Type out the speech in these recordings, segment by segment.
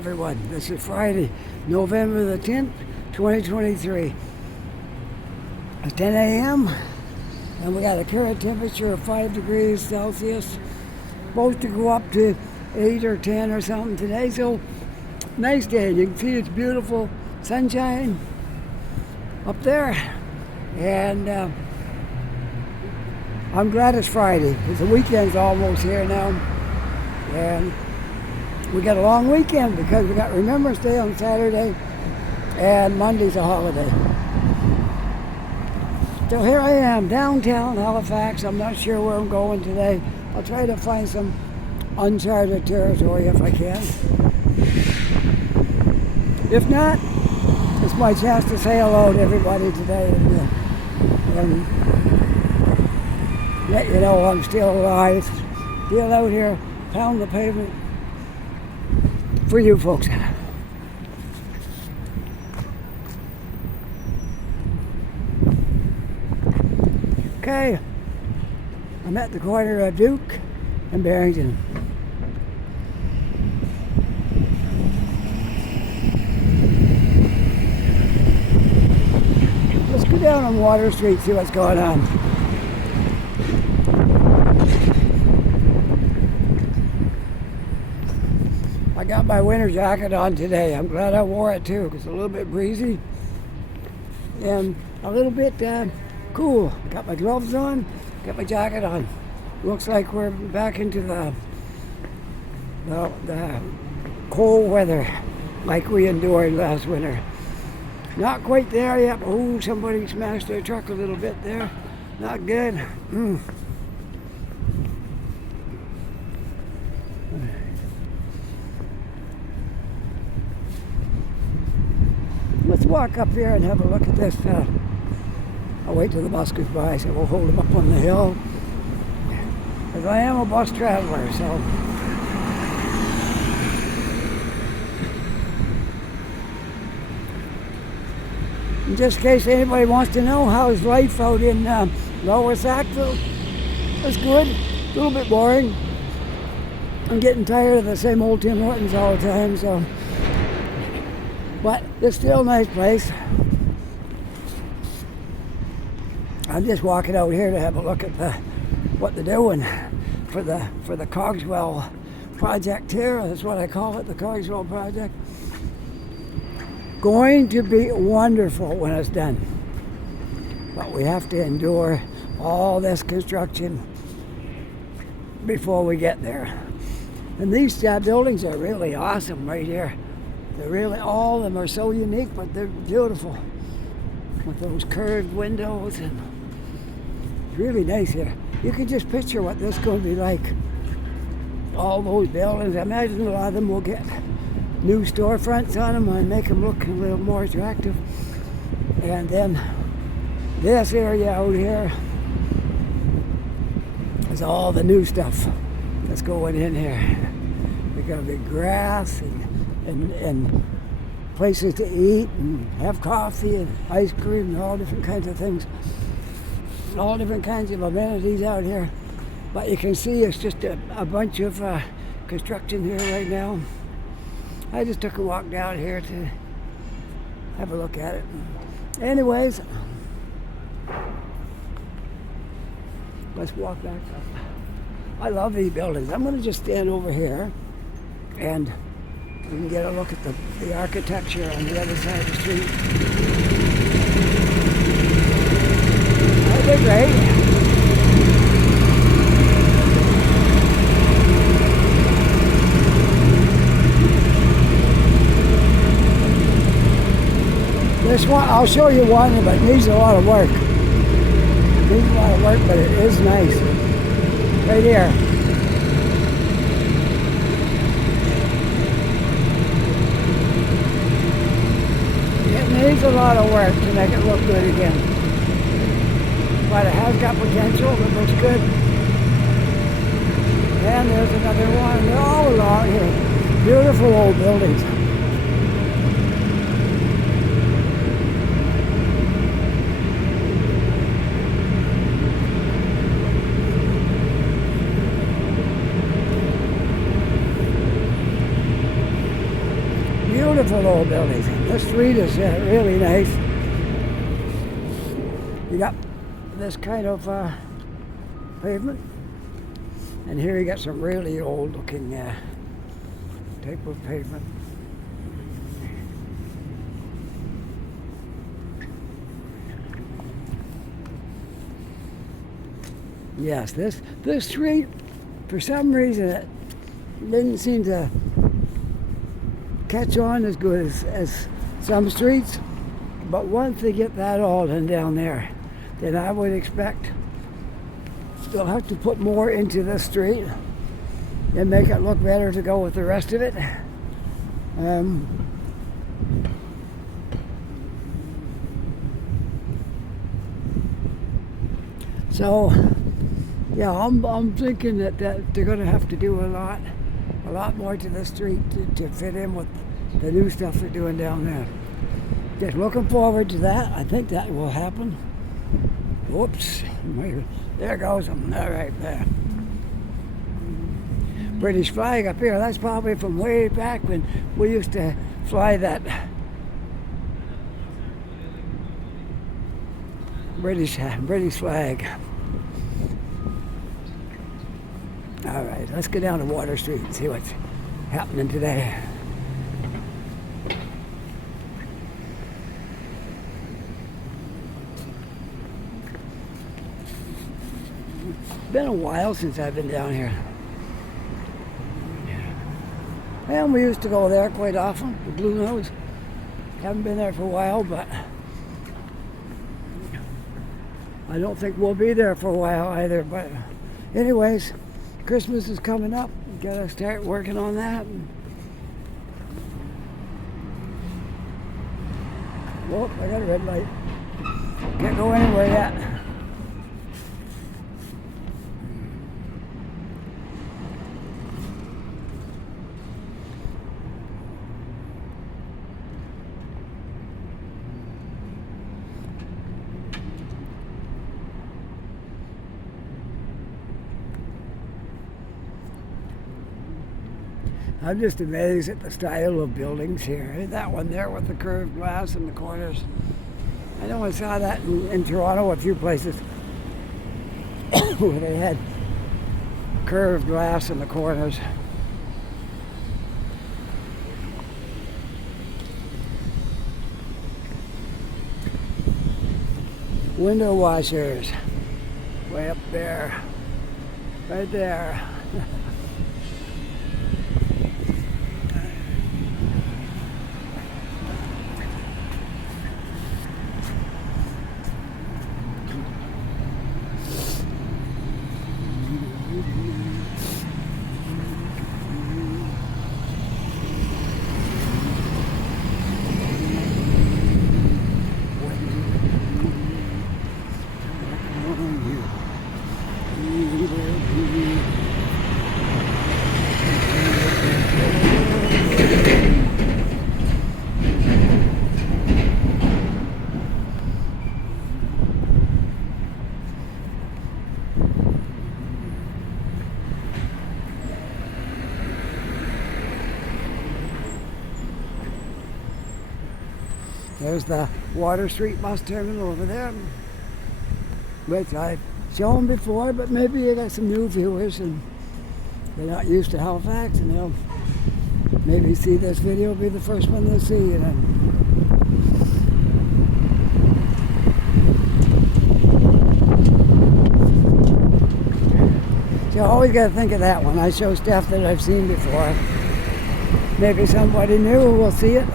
everyone. This is Friday, November the 10th, 2023. It's 10 a.m. and we got a current temperature of 5 degrees Celsius. Supposed to go up to 8 or 10 or something today, so nice day. You can see it's beautiful sunshine up there, and I'm glad it's Friday because the weekend's almost here now, and we got a long weekend because we got Remembrance Day on Saturday and Monday's a holiday. So here I am, downtown Halifax. I'm not sure where I'm going today. I'll try to find some uncharted territory if I can. If not, it's my chance to say hello to everybody today and let you know I'm still alive, still out here, pound the pavement for you folks. Okay, I'm at the corner of Duke and Barrington. Let's go down on Water Street, see what's going on. I got my winter jacket on today. I'm glad I wore it too, because it's a little bit breezy and a little bit cool. Got my gloves on, got my jacket on. Looks like we're back into the cold weather like we endured last winter. Not quite there yet. Oh, somebody smashed their truck a little bit there. Not good. Let's walk up here and have a look at this. I'll wait till the bus goes by, so we'll hold them up on the hill. Because I am a bus traveler, so. In just in case anybody wants to know how's life out in Lower Sackville, it's good. A little bit boring. I'm getting tired of the same old Tim Hortons all the time, so. But it's still a nice place. I'm just walking out here to have a look at what they're doing for the Cogswell project here. That's what I call it, the Cogswell project. Going to be wonderful when it's done. But we have to endure all this construction before we get there. And these buildings are really awesome right here. They're really, all of them are so unique, but they're beautiful. With those curved windows, and it's really nice here. You can just picture what this is going to be like. All those buildings, I imagine a lot of them will get new storefronts on them and make them look a little more attractive. And then this area out here is all the new stuff that's going in here. There's going to be grass and places to eat and have coffee and ice cream and all different kinds of things. All different kinds of amenities out here. But you can see it's just a bunch of construction here right now. I just took a walk down here to have a look at it. Anyways, let's walk back up. I love these buildings. I'm going to just stand over here and we can get a look at the architecture on the other side of the street. They're great. This one, I'll show you one, but it needs a lot of work. It needs a lot of work, but it is nice. Right here. Needs a lot of work to make it look good again. But it has got potential, it looks good. And there's another one. They're all along here. Beautiful old buildings. beautiful old buildings. This street is really nice. You got this kind of pavement, and here you got some really old looking type of pavement. Yes, this street, for some reason, it didn't seem to catch on as good as some streets. But once they get that all in down there, then I would expect they'll have to put more into this street and make it look better to go with the rest of it. So, yeah, I'm thinking that they're going to have to do a lot more to the street to fit in with the new stuff they're doing down there. Just looking forward to that. I think that will happen. Whoops, there goes them. All right, there. British flag up here. That's probably from way back when we used to fly that British flag. All right, let's go down to Water Street and see what's happening today. It's been a while since I've been down here. And we used to go there quite often, the Blue Nose. Haven't been there for a while, but I don't think we'll be there for a while either. But anyways, Christmas is coming up. We gotta start working on that. Whoop, I got a red light. Can't go anywhere yet. I'm just amazed at the style of buildings here. That one there with the curved glass in the corners. I know I saw that in Toronto, a few places where they had curved glass in the corners. Window washers, way up there, right there. There's the Water Street bus terminal over there, which I've shown before, but maybe you got some new viewers and they're not used to Halifax, and they'll maybe see this video, be the first one they'll see. So you always got to think of that when I show stuff that I've seen before. Maybe somebody new will see it.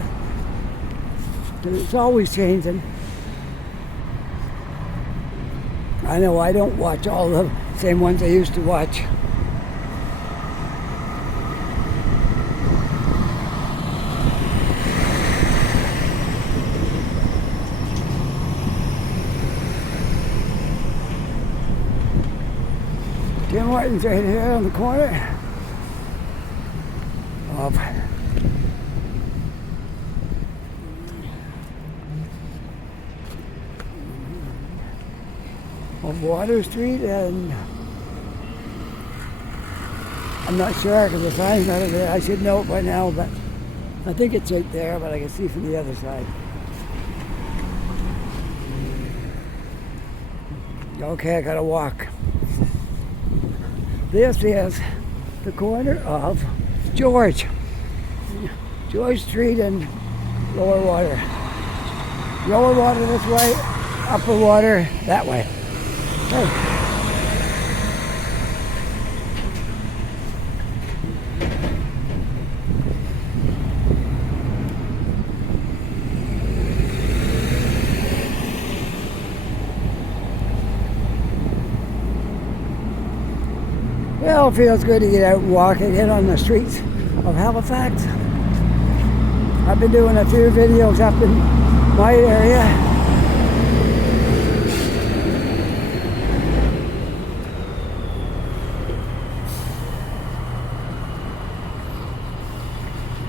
It's always changing. I know I don't watch all the same ones I used to watch. Tim Hortons right here on the corner of Water Street, and I'm not sure because the sign's not over there. I should know it by now, but I think it's right there, but I can see from the other side. Okay, I gotta walk. This is the corner of George Street and Lower Water. Lower Water this way, Upper Water that way. Hey. Well, it feels good to get out and walk again on the streets of Halifax. I've been doing a few videos up in my area.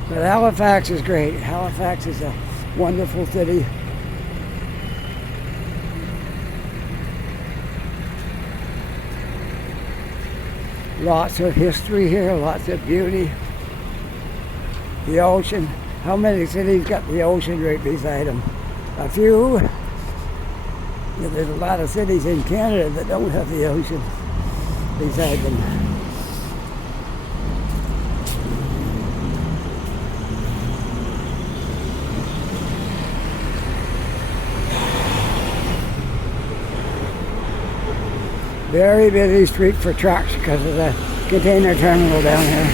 But Halifax is great. Halifax is a wonderful city. Lots of history here, lots of beauty. The ocean. How many cities got the ocean right beside them? A few. There's a lot of cities in Canada that don't have the ocean beside them. Very busy street for trucks because of the container terminal down here.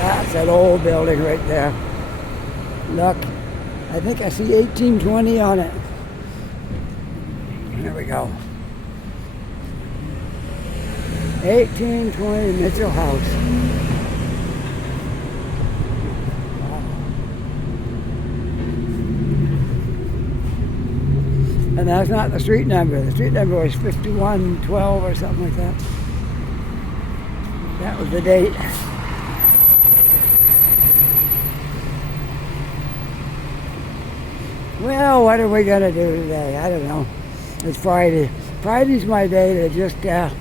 That's that old building right there. Look, I think I see 1820 on it. There we go. 1820 Mitchell House. And that's not the street number. The street number was 5112 or something like that. That was the date. Well, what are we going to do today? I don't know. It's Friday. Friday's my day to just, there's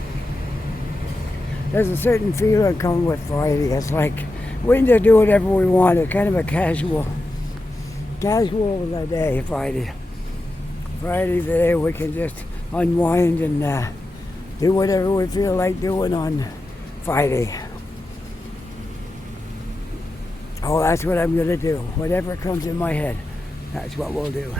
a certain feeling coming with Friday. It's like we can just do whatever we want. It's kind of a casual day, Friday. Friday's the day we can just unwind and do whatever we feel like doing on Friday. Oh, that's what I'm going to do. Whatever comes in my head, that's what we'll do.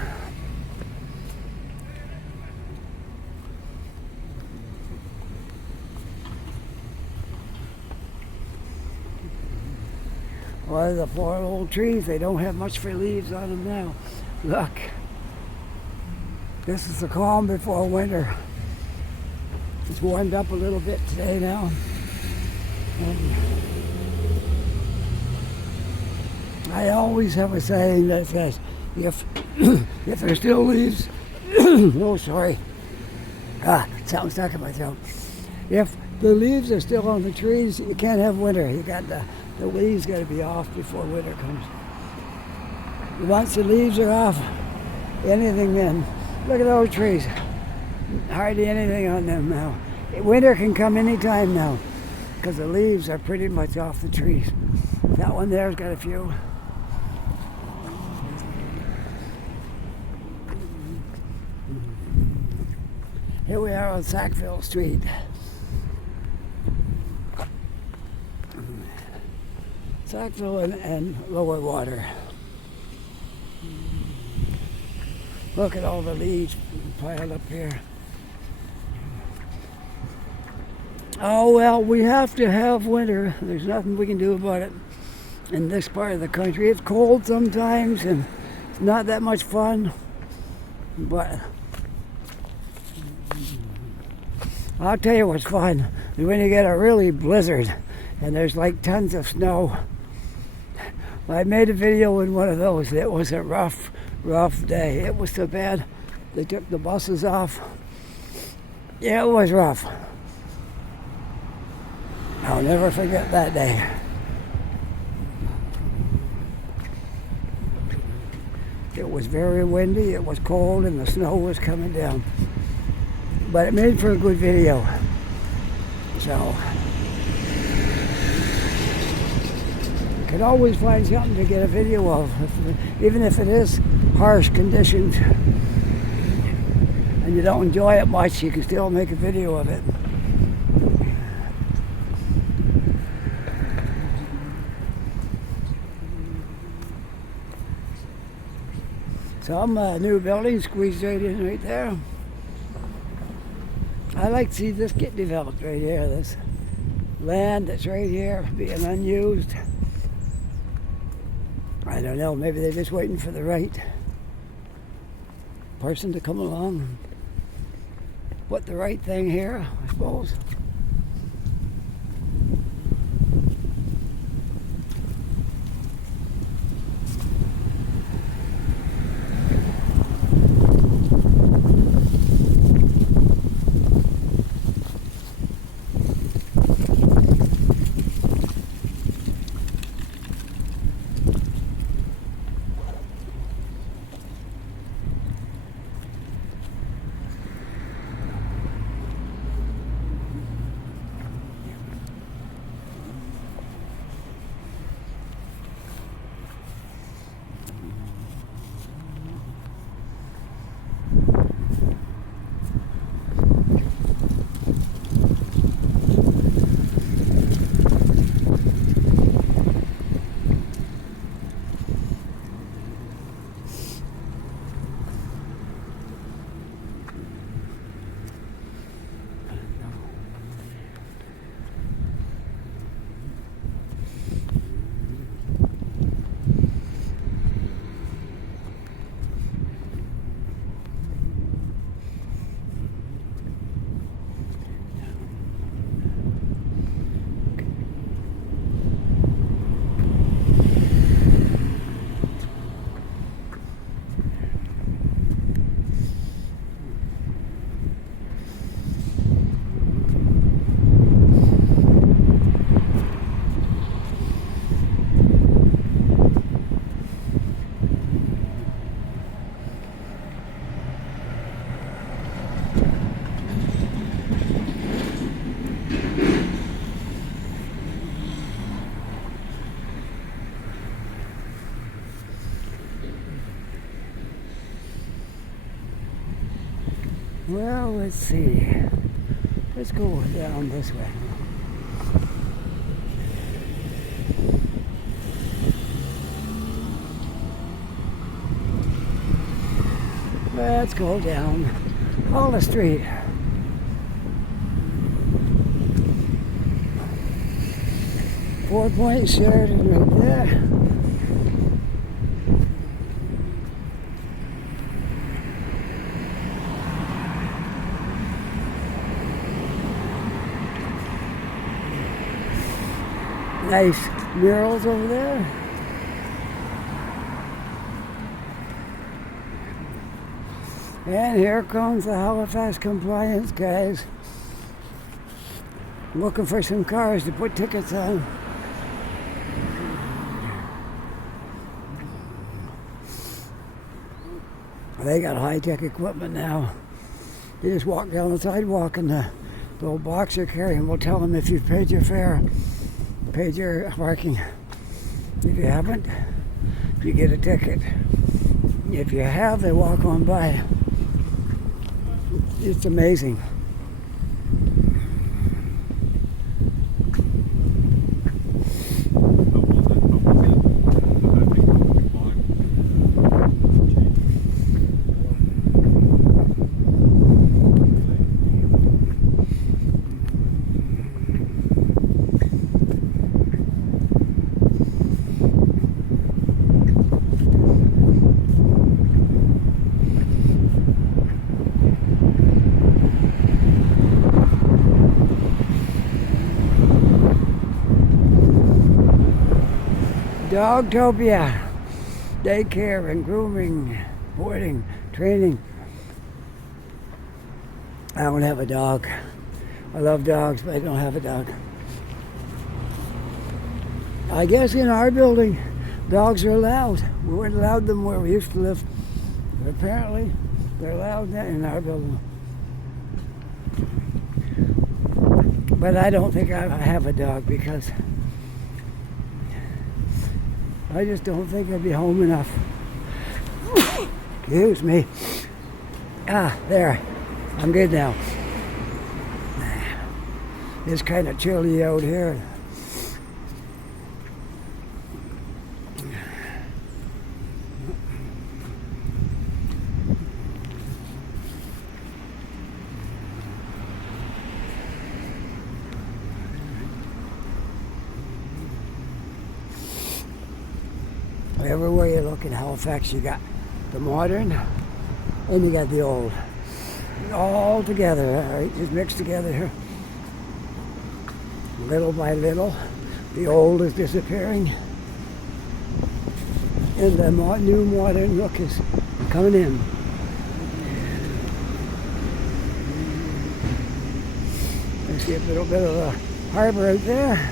Well, the poor old trees, they don't have much for leaves on them now. Look, this is the calm before winter. It's warmed up a little bit today now. And I always have a saying that says, if there's still leaves, oh sorry, something stuck in my throat. If the leaves are still on the trees, you can't have winter. You got the leaves got to be off before winter comes. Once the leaves are off, anything then. Look at those trees. Hardly anything on them now. Winter can come anytime now because the leaves are pretty much off the trees. That one there's got a few. Here we are on Sackville Street. Sackville and Lower Water. Look at all the leaves piled up here. Oh well, we have to have winter. There's nothing we can do about it in this part of the country. It's cold sometimes and it's not that much fun, but I'll tell you what's fun is when you get a really blizzard and there's like tons of snow. I made a video in one of those. It was a rough day. It was so bad. They took the buses off. Yeah, it was rough. I'll never forget that day. It was very windy, it was cold, and the snow was coming down. But it made for a good video. So, you can always find something to get a video of, even if it is harsh conditions and you don't enjoy it much, you can still make a video of it. Some new building squeezed right in right there. I like to see this get developed right here. This land that's right here being unused. I don't know, maybe they're just waiting for the right person to come along and put the right thing here, I suppose. Well, let's see. Let's go down this way. Let's go down Hollis Street. Four-Point Sheridan right there. Nice murals over there. And here comes the Halifax compliance guys looking for some cars to put tickets on. They got high-tech equipment now. You just walk down the sidewalk and the little box you're carrying will tell them if you've paid your fare, paid your parking. If you haven't, you get a ticket. If you have, they walk on by. It's amazing. Dogtopia, daycare and grooming, boarding, training. I don't have a dog. I love dogs, but I don't have a dog. I guess in our building, Dogs are allowed. We weren't allowed them where we used to live. But apparently, they're allowed in our building. But I don't think I have a dog because I just don't think I'd be home enough. Excuse me. There. I'm good now. It's kind of chilly out here. Everywhere you look in Halifax, you got the modern and you got the old. All together, right? Just mixed together here. Little by little, the old is disappearing and the new modern look is coming in. I see a little bit of the harbor out there.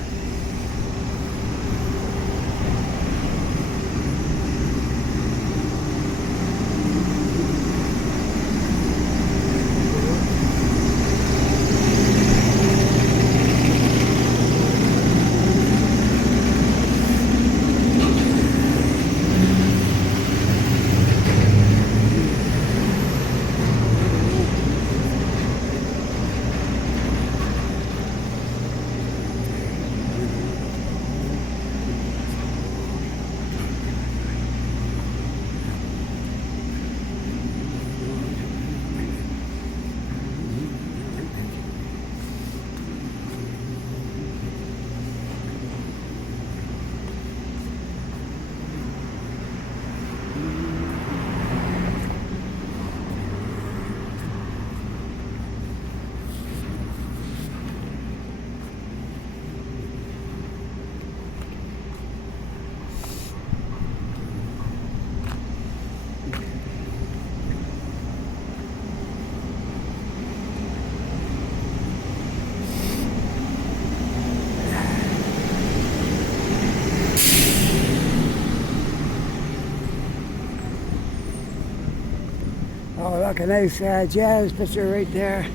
Oh, look, a nice jazz picture right there.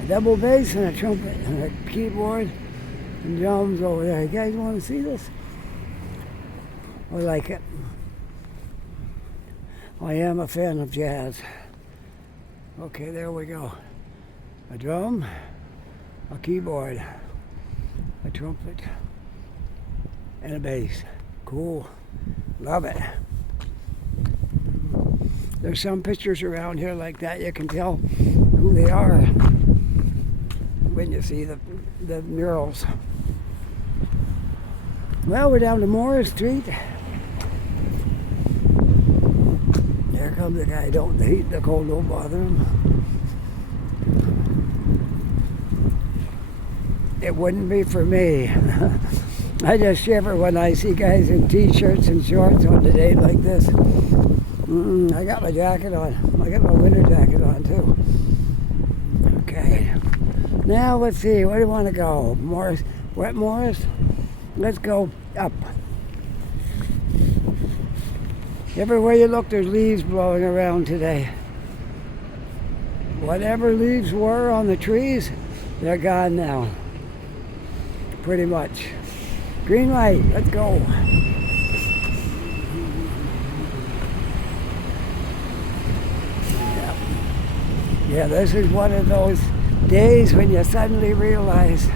A double bass and a trumpet and a keyboard and drums over there. You guys want to see this? I like it. I am a fan of jazz. Okay, there we go. A drum, a keyboard, a trumpet, and a bass. Cool. Love it. There's some pictures around here like that. You can tell who they are when you see the murals. Well, we're down to Morris Street. Here comes the guy. The heat, the cold don't bother him. It wouldn't be for me. I just shiver when I see guys in t-shirts and shorts on a day like this. I got my jacket on. I got my winter jacket on too. Okay. Now let's see. Where do you want to go? Morris? Wet Morris? Let's go up. Everywhere you look, there's leaves blowing around today. Whatever leaves were on the trees, they're gone now. Pretty much. Green light. Let's go. Yeah, this is one of those days when you suddenly realize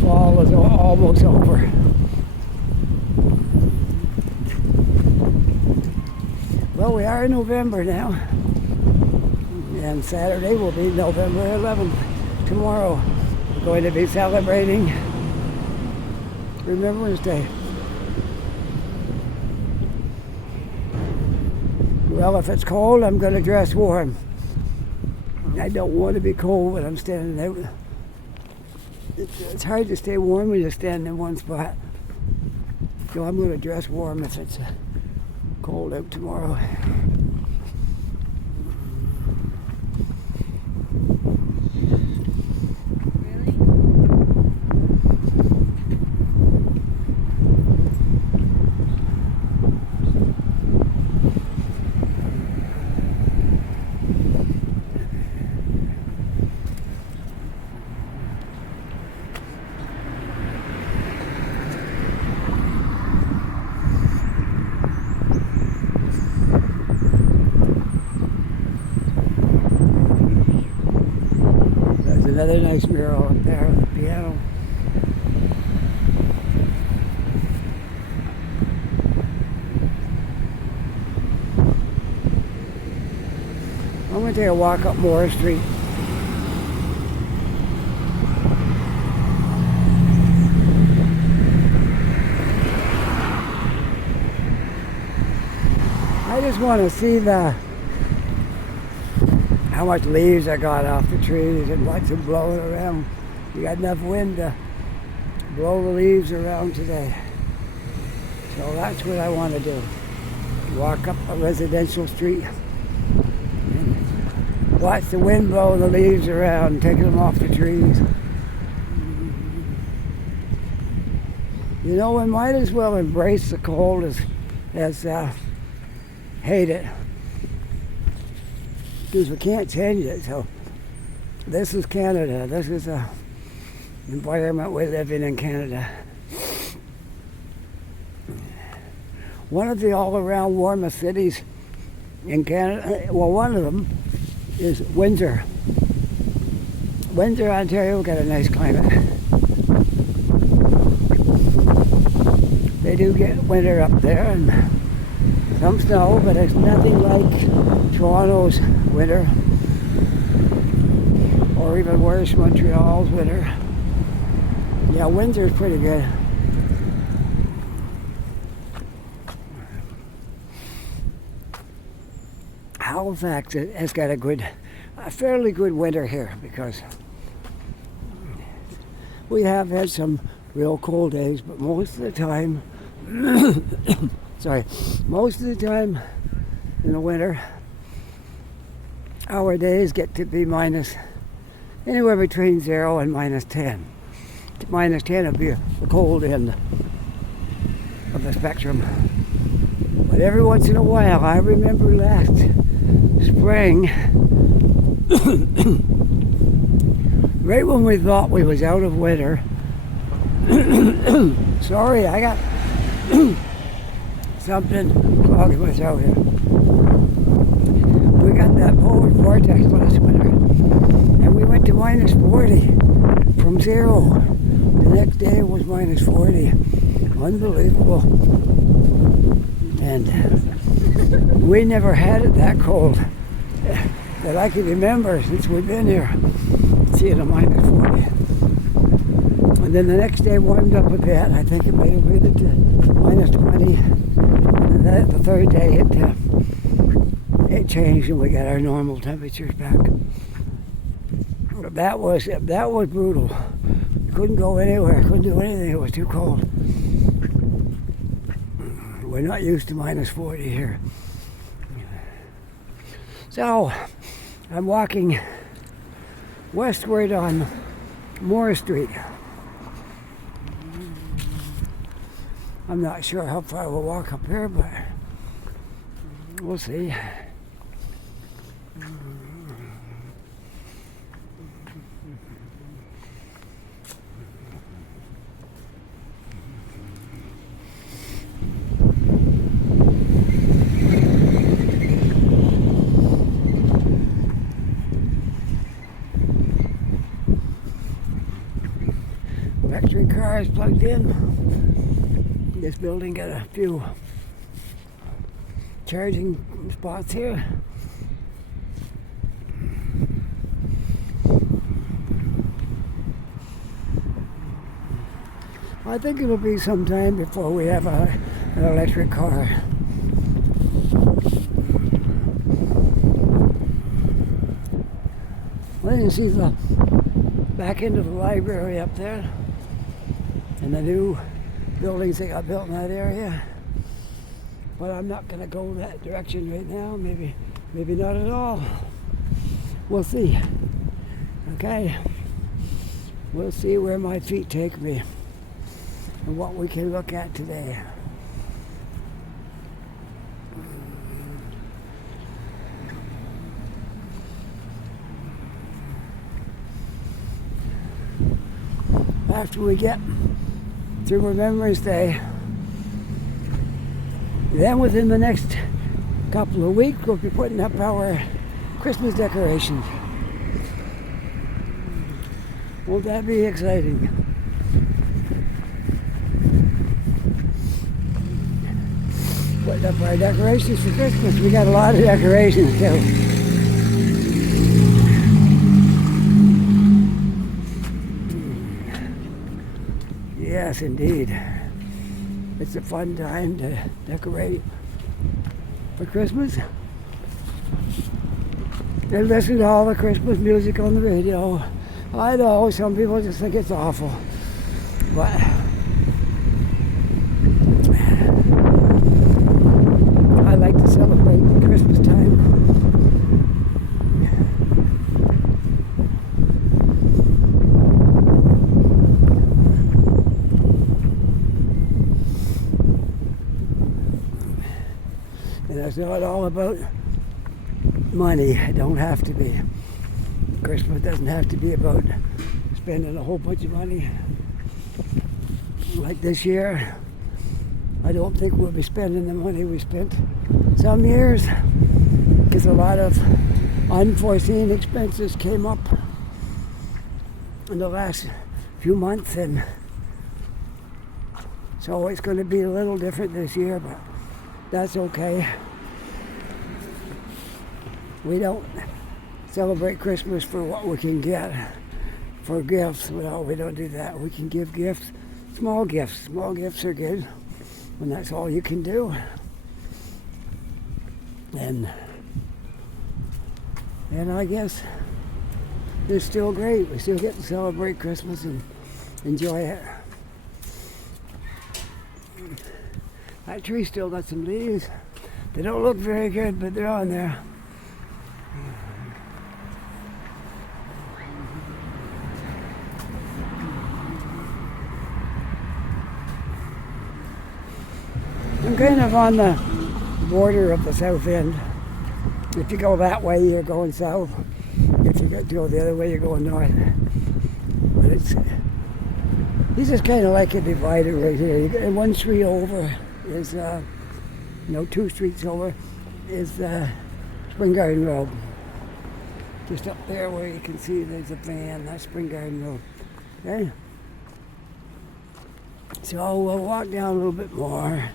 fall is almost over. Well, we are in November now, and Saturday will be November 11th. Tomorrow, we're going to be celebrating Remembrance Day. Well, if it's cold, I'm going to dress warm. I don't want to be cold when I'm standing out. It's hard to stay warm when you stand in one spot. So I'm going to dress warm if it's cold out tomorrow. another nice mural up there with the piano. I'm going to take a walk up Moore Street. I just want to see how much leaves I got off the trees and watch them blowing around. You got enough wind to blow the leaves around today. So that's what I want to do. Walk up a residential street and watch the wind blow the leaves around, taking them off the trees. You know, we might as well embrace the cold as hate it, because we can't change it. So this is Canada. This is the environment we live in Canada. One of the all-around warmest cities in Canada, well, one of them is Windsor. Windsor, Ontario, got a nice climate. They do get winter up there and some snow, but it's nothing like Toronto's winter, or even worse, Montreal's winter. Yeah, Windsor's pretty good. Halifax has got a fairly good winter here, because we have had some real cold days, but most of the time, most of the time in the winter, our days get to be anywhere between 0 and -10. -10 would be the cold end of the spectrum. But every once in a while, I remember last spring, right when we thought we was out of winter, sorry, I got something clogging my throat here. We got that polar vortex last winter, and we went to -40 from 0. The next day it was -40. Unbelievable. And we never had it that cold that I can remember since we've been here, seeing a -40. And then the next day warmed up a bit. I think it may have made it to -20. And then the third day it changed and we got our normal temperatures back. That was brutal. Couldn't go anywhere. Couldn't do anything. It was too cold. We're not used to -40 here. So I'm walking westward on Moore Street. I'm not sure how far we'll walk up here, but we'll see. Electric cars plugged in. This building got a few charging spots here. I think it'll be some time before we have an electric car. Well, you can see the back end of the library up there, and the new buildings that got built in that area. But I'm not going to go that direction right now. Maybe not at all. We'll see. Okay? We'll see where my feet take me and what we can look at today. After we get through Remembrance Day, then within the next couple of weeks we'll be putting up our Christmas decorations. Won't that be exciting? Putting up our decorations for Christmas. We got a lot of decorations too. Yes, indeed. It's a fun time to decorate for Christmas. And listen to all the Christmas music on the radio. I know some people just think it's awful, but I like to celebrate the Christmas time. And it's not all about money. It don't have to be. Christmas doesn't have to be about spending a whole bunch of money. Like this year, I don't think we'll be spending the money we spent some years, because a lot of unforeseen expenses came up in the last few months, and so it's going to be a little different this year, but that's okay. We don't celebrate Christmas for what we can get, for gifts. Well, we don't do that. We can give gifts, small gifts. Small gifts are good when that's all you can do. And I guess it's still great. We still get to celebrate Christmas and enjoy it. That tree still got some leaves. They don't look very good, but they're on there. I'm kind of on the border of the south end. If you go that way, you're going south. If you go the other way, you're going north. But it's just kind of like a divider right here. You get one street over is, 2 streets over is Spring Garden Road. Just up there where you can see there's a van, that's Spring Garden Road. Okay? So we'll walk down a little bit more,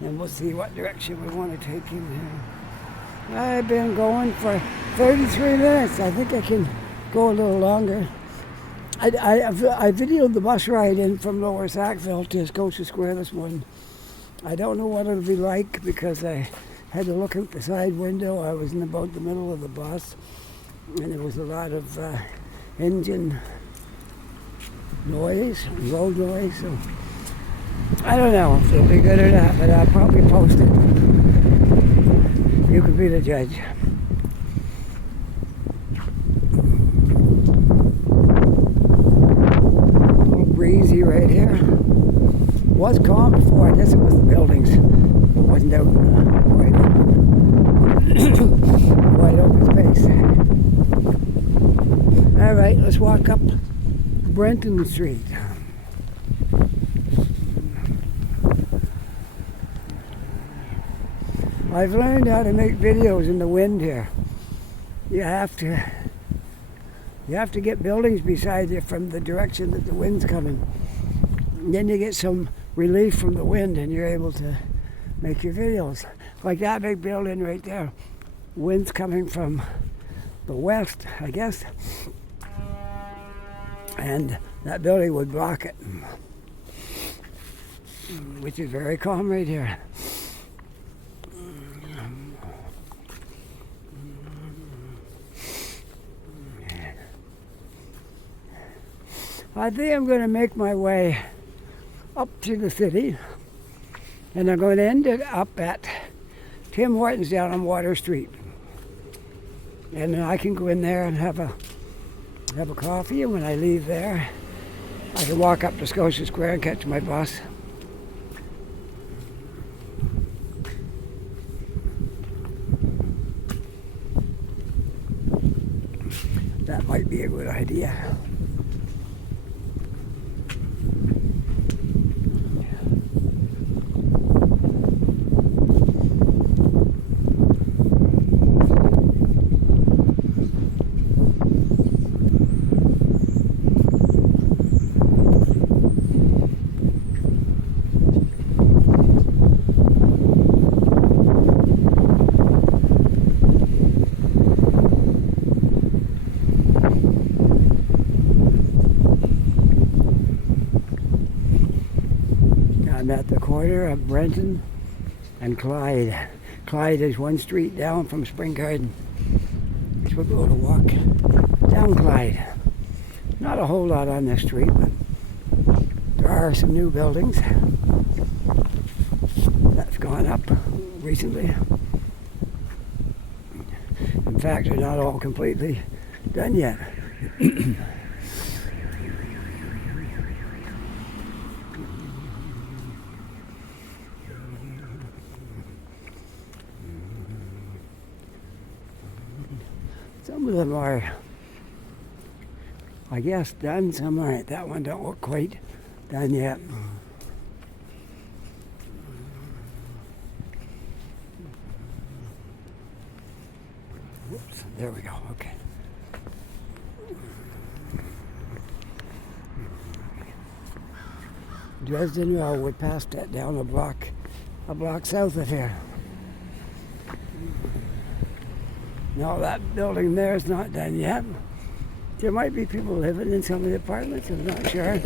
and we'll see what direction we want to take in here. I've been going for 33 minutes. I think I can go a little longer. I videoed the bus ride in from Lower Sackville to Scotia Square this morning. I don't know what it'll be like because I had to look out the side window. I was in about the middle of the bus, and there was a lot of engine noise, road noise, so I don't know if it'll be good or not, but I'll probably post it. You can be the judge. A little breezy right here. Was calm before. I guess it was the buildings. It wasn't out wide open space. All right, let's walk up Brenton Street. I've learned how to make videos in the wind here. You have to get buildings beside you from the direction that the wind's coming. And then you get some relief from the wind and you're able to make your videos. Like that big building right there. Wind's coming from the west, I guess. And that building would block it. Which is very calm right here. I think I'm going to make my way up to the city, and I'm going to end it up at Tim Hortons down on Water Street. And then I can go in there and have a coffee, and when I leave there, I can walk up to Scotia Square and catch my bus. That might be a good idea. I'm at the corner of Brenton and Clyde. Clyde is one street down from Spring Garden. So we're going to walk down Clyde. Not a whole lot on this street, but there are some new buildings that's gone up recently. In fact, they're not all completely done yet. Some of them are, I guess, done. Some aren't. That one don't look quite done yet. Whoops, there we go, okay. Dresden, well, we're past that down a block south of here. No, that building there is not done yet. There might be people living in some of the apartments, I'm not sure.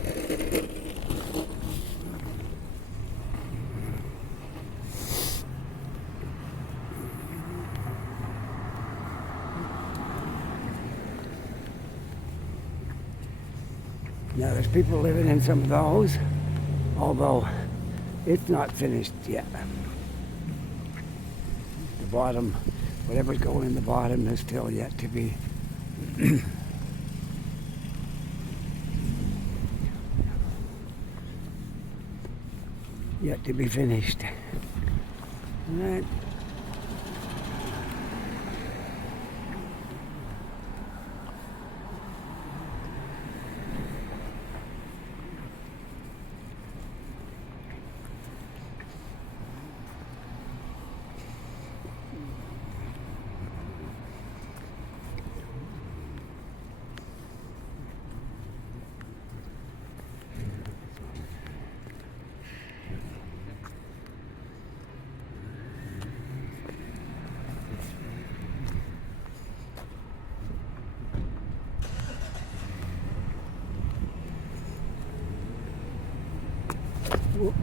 Now there's people living in some of those, although it's not finished yet. The bottom, whatever's going in the bottom is still yet to be yet to be finished. All right. Whoop.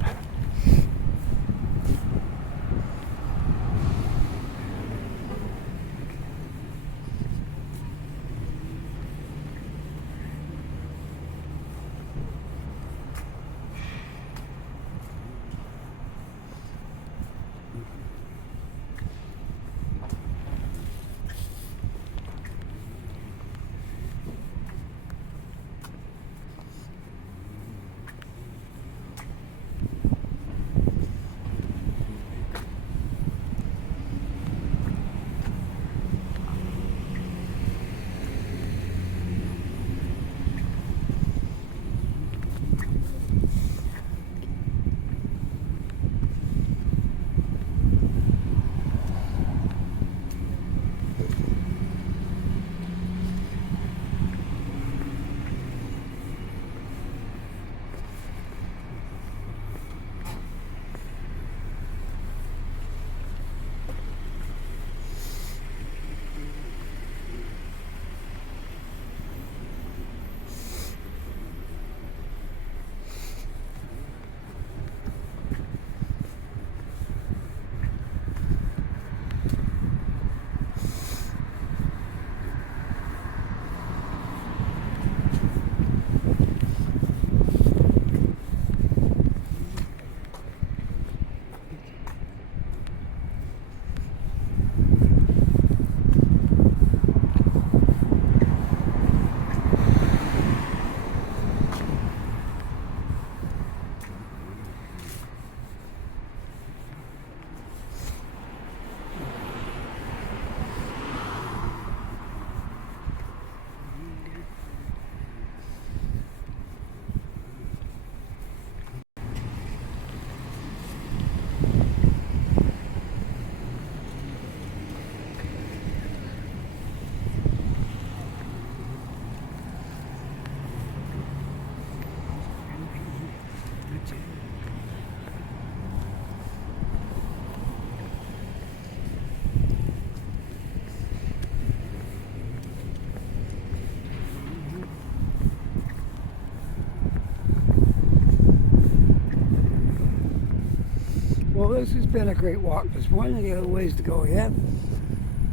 Well, this has been a great walk this morning. I got a ways to go yet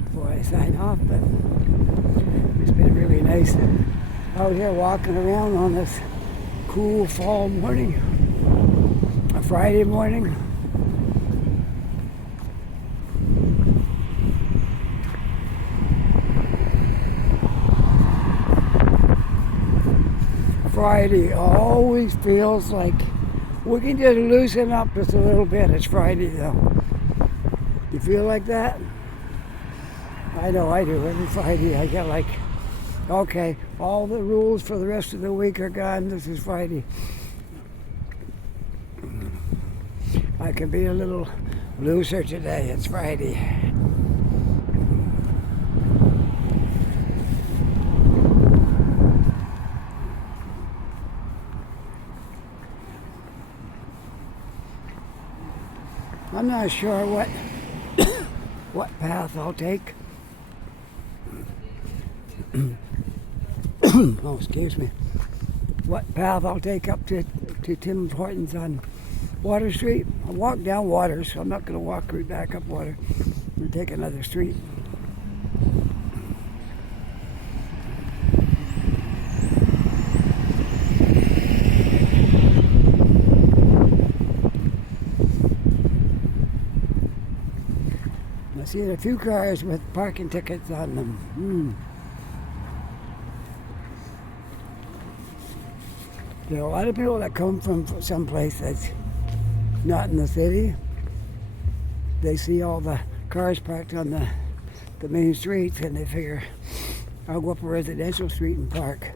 before I sign off, but it's been really nice out here walking around on this cool fall morning, a Friday morning. Friday always feels like we can just loosen up just a little bit. It's Friday though. You feel like that? I know I do. Every Friday I get like, okay, all the rules for the rest of the week are gone. This is Friday. I can be a little looser today. It's Friday. I'm not sure what path I'll take. Oh, excuse me. What path I'll take up to Tim Hortons on Water Street. I'll walk down Water, so I'm not going to walk right back up Water. I'm going to take another street. I see a few cars with parking tickets on them. There are a lot of people that come from someplace that's not in the city. They see all the cars parked on the main streets and they figure, I'll go up a residential street and park.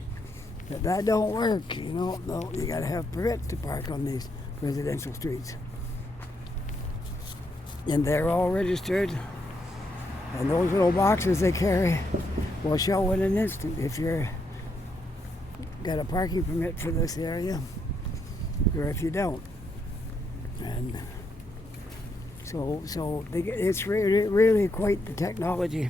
But that don't work, you know. No, you gotta have permits to park on these residential streets. And they're all registered. And those little boxes they carry will show in an instant if you're got a parking permit for this area or if you don't. And so it's really quite the technology.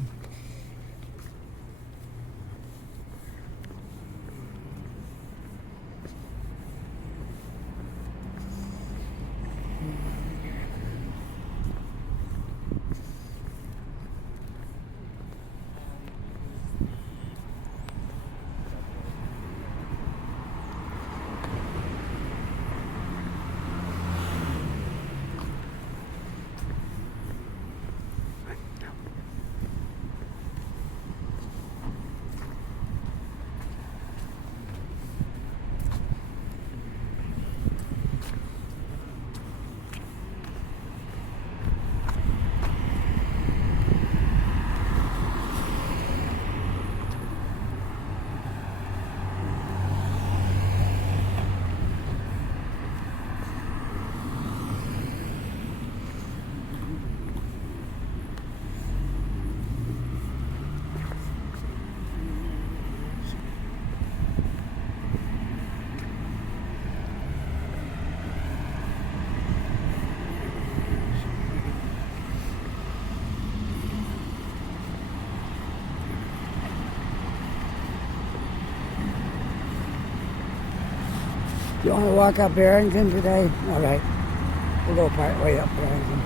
You want to walk up Barrington today? All right. We'll go part way up Barrington.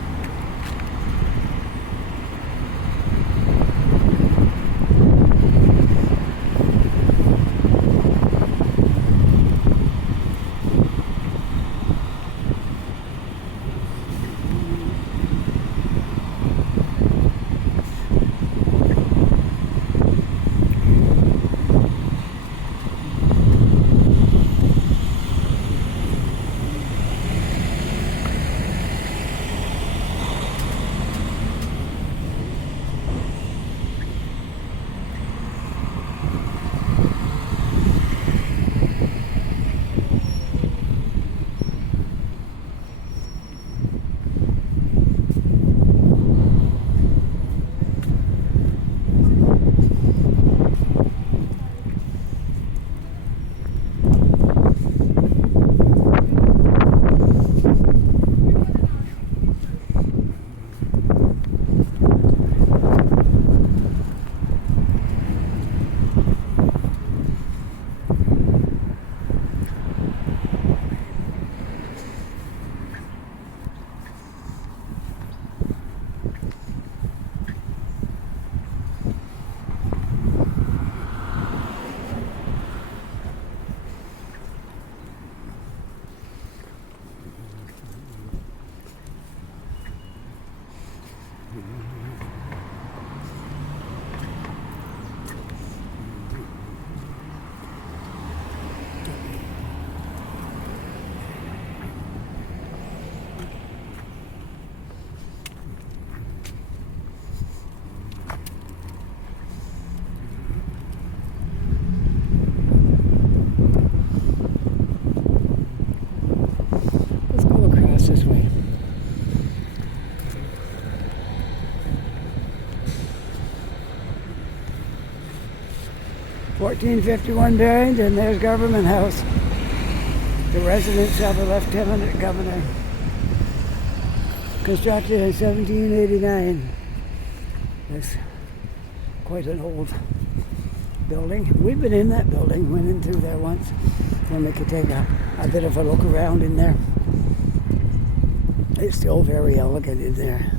1451 Barrington, there's Government House. The residence of a Lieutenant Governor. Constructed in 1789. It's quite an old building. We've been in that building, went in through there once, when we could take a bit of a look around in there. It's still very elegant in there.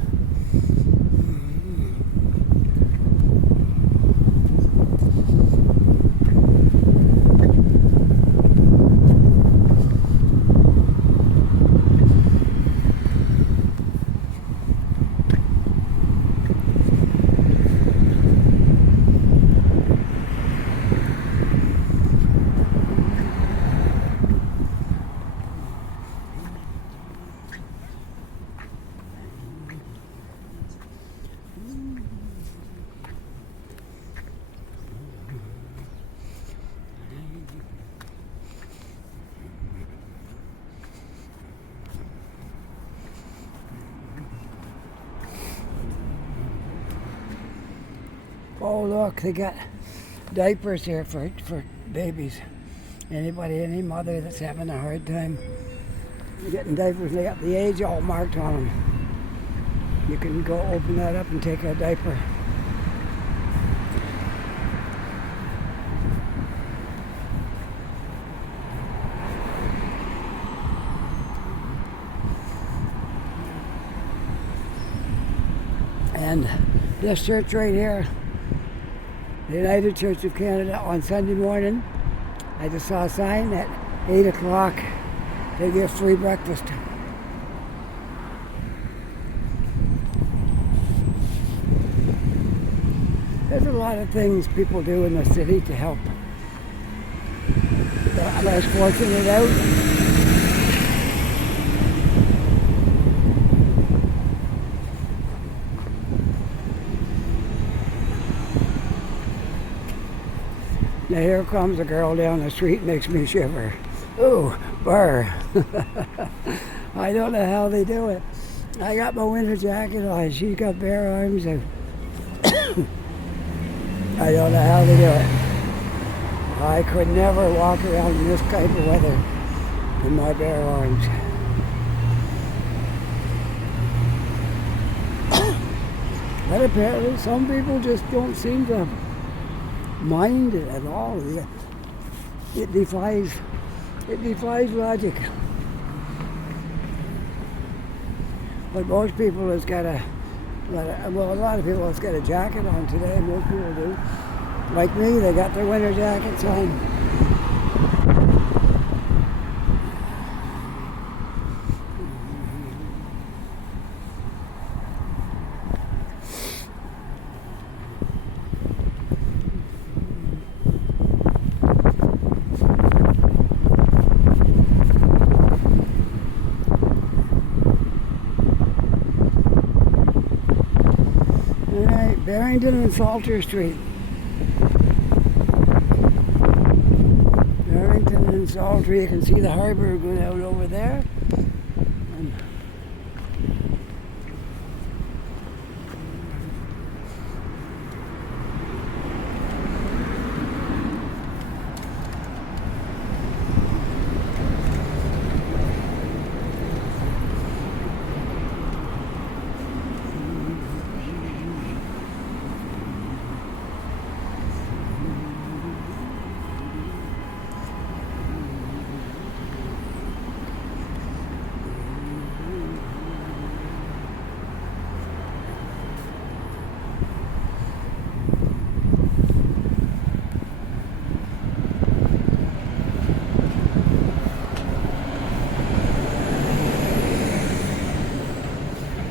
Oh look, they got diapers here for babies. Any mother that's having a hard time getting diapers, they got the age all marked on them. You can go open that up and take a diaper. And this church right here, the United Church of Canada, on Sunday morning, I just saw a sign at 8 o'clock, they give free breakfast. There's a lot of things people do in the city to help. I'm less fortunate out. Now here comes a girl down the street, makes me shiver. Ooh, burr. I don't know how they do it. I got my winter jacket on, she's got bare arms and I don't know how they do it. I could never walk around in this type of weather with my bare arms. But apparently some people just don't seem to mind it at all. It defies logic. But most people has got a lot of people has got a jacket on today. Most people do. Like me, they got their winter jackets on. Barrington and Salter Street. Barrington and Salter, you can see the harbor going out over there.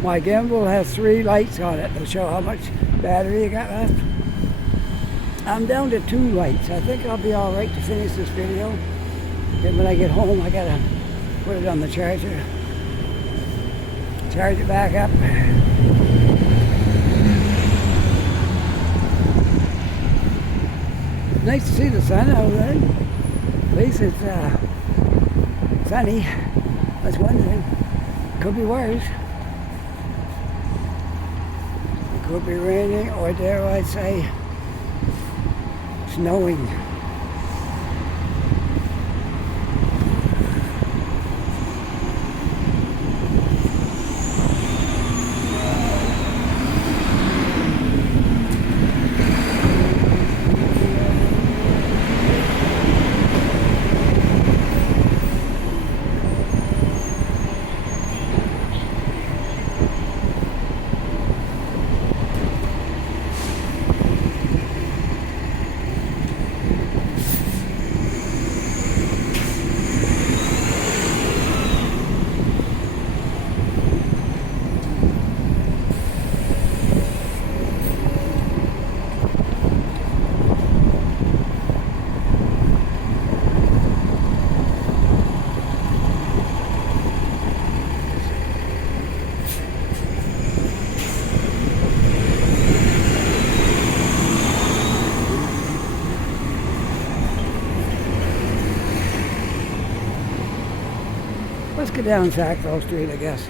My gimbal has 3 lights on it to show how much battery you got left. I'm down to 2 lights. I think I'll be all right to finish this video. Then when I get home, I gotta put it on the charger. Charge it back up. Nice to see the sun out there. At least it's sunny. That's one thing. Could be worse. It could be raining, or dare I say, snowing. go down Sackville Street, I guess.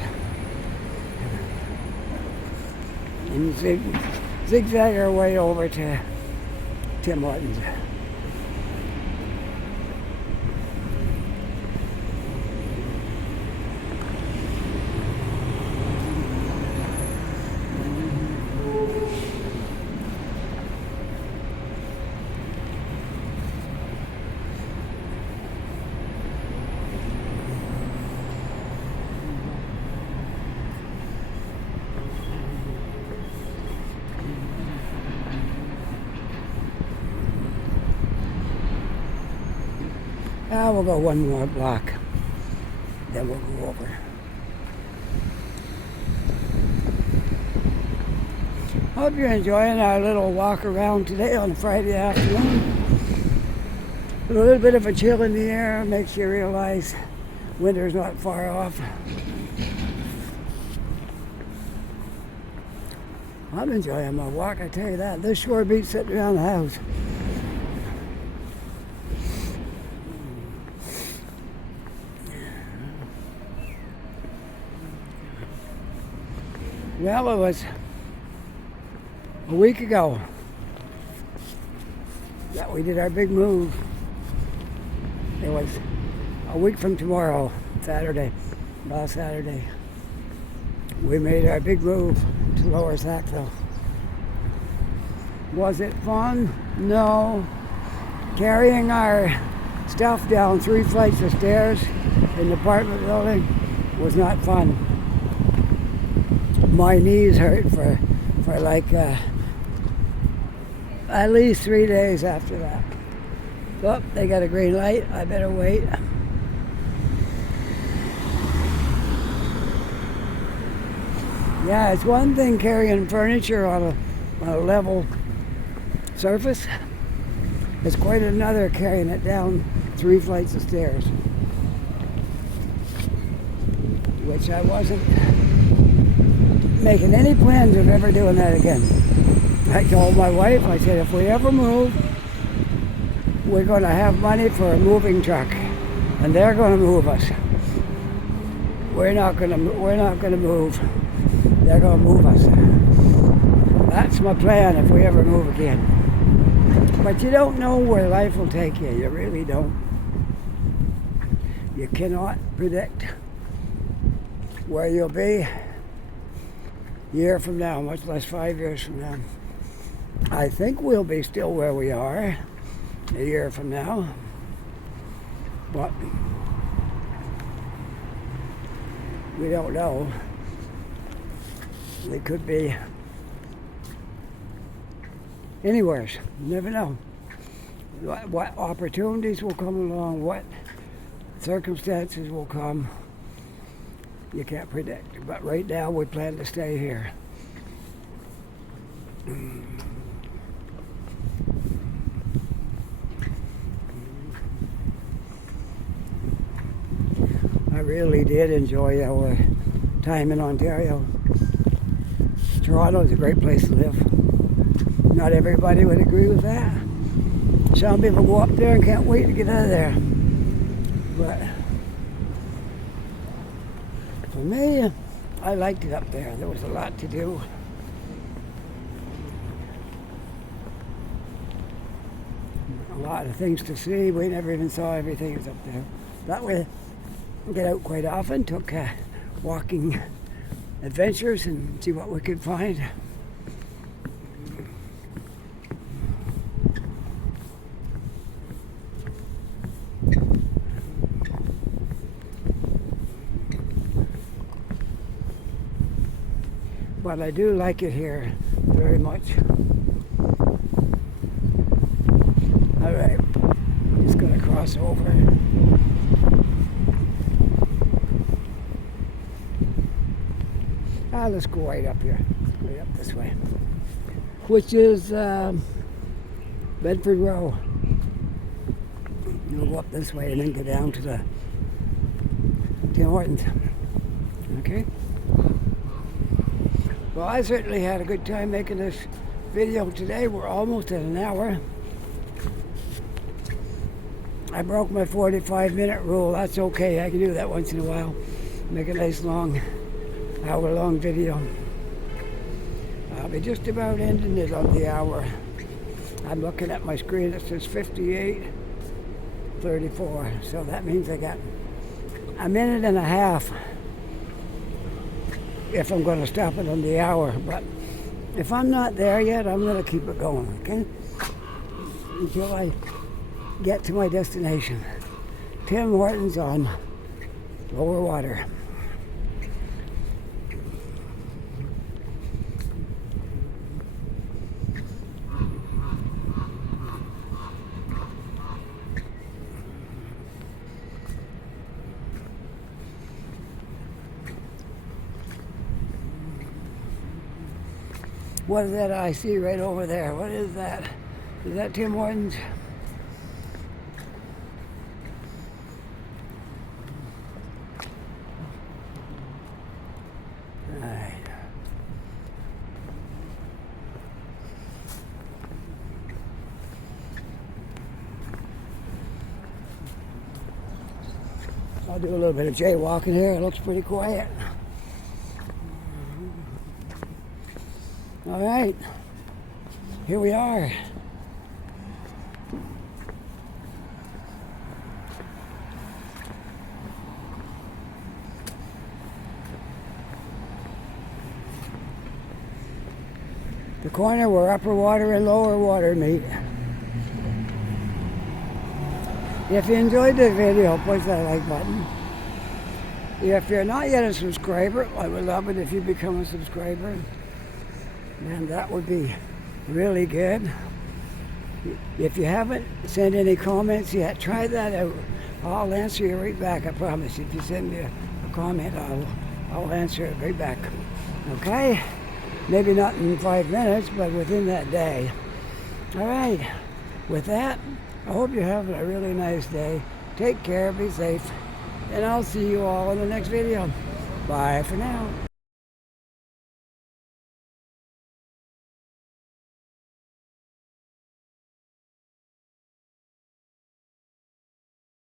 And zigzag our way over to Tim Hortons. We'll go one more block, then we'll go over. Hope you're enjoying our little walk around today on a Friday afternoon. A little bit of a chill in the air makes you realize winter's not far off. I'm enjoying my walk, I tell you that. This sure beats sitting around the house. Well, it was a week ago that we did our big move. It was a week from tomorrow, last Saturday. We made our big move to Lower Sackville. Was it fun? No. Carrying our stuff down 3 flights of stairs in the apartment building was not fun. My knees hurt for like at least 3 days after that. Oh, they got a green light. I better wait. Yeah, it's one thing carrying furniture on a level surface. It's quite another carrying it down 3 flights of stairs, which I wasn't making any plans of ever doing that again. I told my wife, I said, if we ever move, we're going to have money for a moving truck, and they're going to move us. We're not going to move. They're going to move us. That's my plan if we ever move again. But you don't know where life will take you. You really don't. You cannot predict where you'll be a year from now, much less 5 years from now. I think we'll be still where we are a year from now, but we don't know. We could be anywhere. You never know. What opportunities will come along, what circumstances will come, you can't predict. But right now we plan to stay here. I really did enjoy our time in Ontario. Toronto is a great place to live. Not everybody would agree with that. Some people go up there and can't wait to get out of there. But for me, I liked it up there. There was a lot to do. A lot of things to see. We never even saw everything that's up there. That way, we get out quite often, took walking adventures and see what we could find. But I do like it here very much. All right, just going to cross over. Let's go right up here, right up this way, which is Bedford Row. You'll go up this way and then go down to the Tim Hortons. Okay? Well, I certainly had a good time making this video today. We're almost at an hour. I broke my 45-minute rule. That's okay. I can do that once in a while. make a nice long, hour-long video. I'll be just about ending it on the hour. I'm looking at my screen, it says 58:34, so that means I got a minute and a half if I'm going to stop it on the hour. But if I'm not there yet, I'm going to keep it going, okay? Until I get to my destination. Tim Hortons on Lower Water. What is that I see right over there? What is that? Is that Tim Hortons? Alright. I'll do a little bit of jaywalking here. It looks pretty quiet. All right, here we are. The corner where upper water and lower water meet. If you enjoyed the video, push that like button. If you're not yet a subscriber, I would love it if you become a subscriber. And that would be really good. If you haven't sent any comments yet, try that out. I'll answer you right back, I promise. If you send me a comment, I'll answer it right back. Okay? Maybe not in 5 minutes, but within that day. All right. With that, I hope you're having a really nice day. Take care, be safe, and I'll see you all in the next video. Bye for now.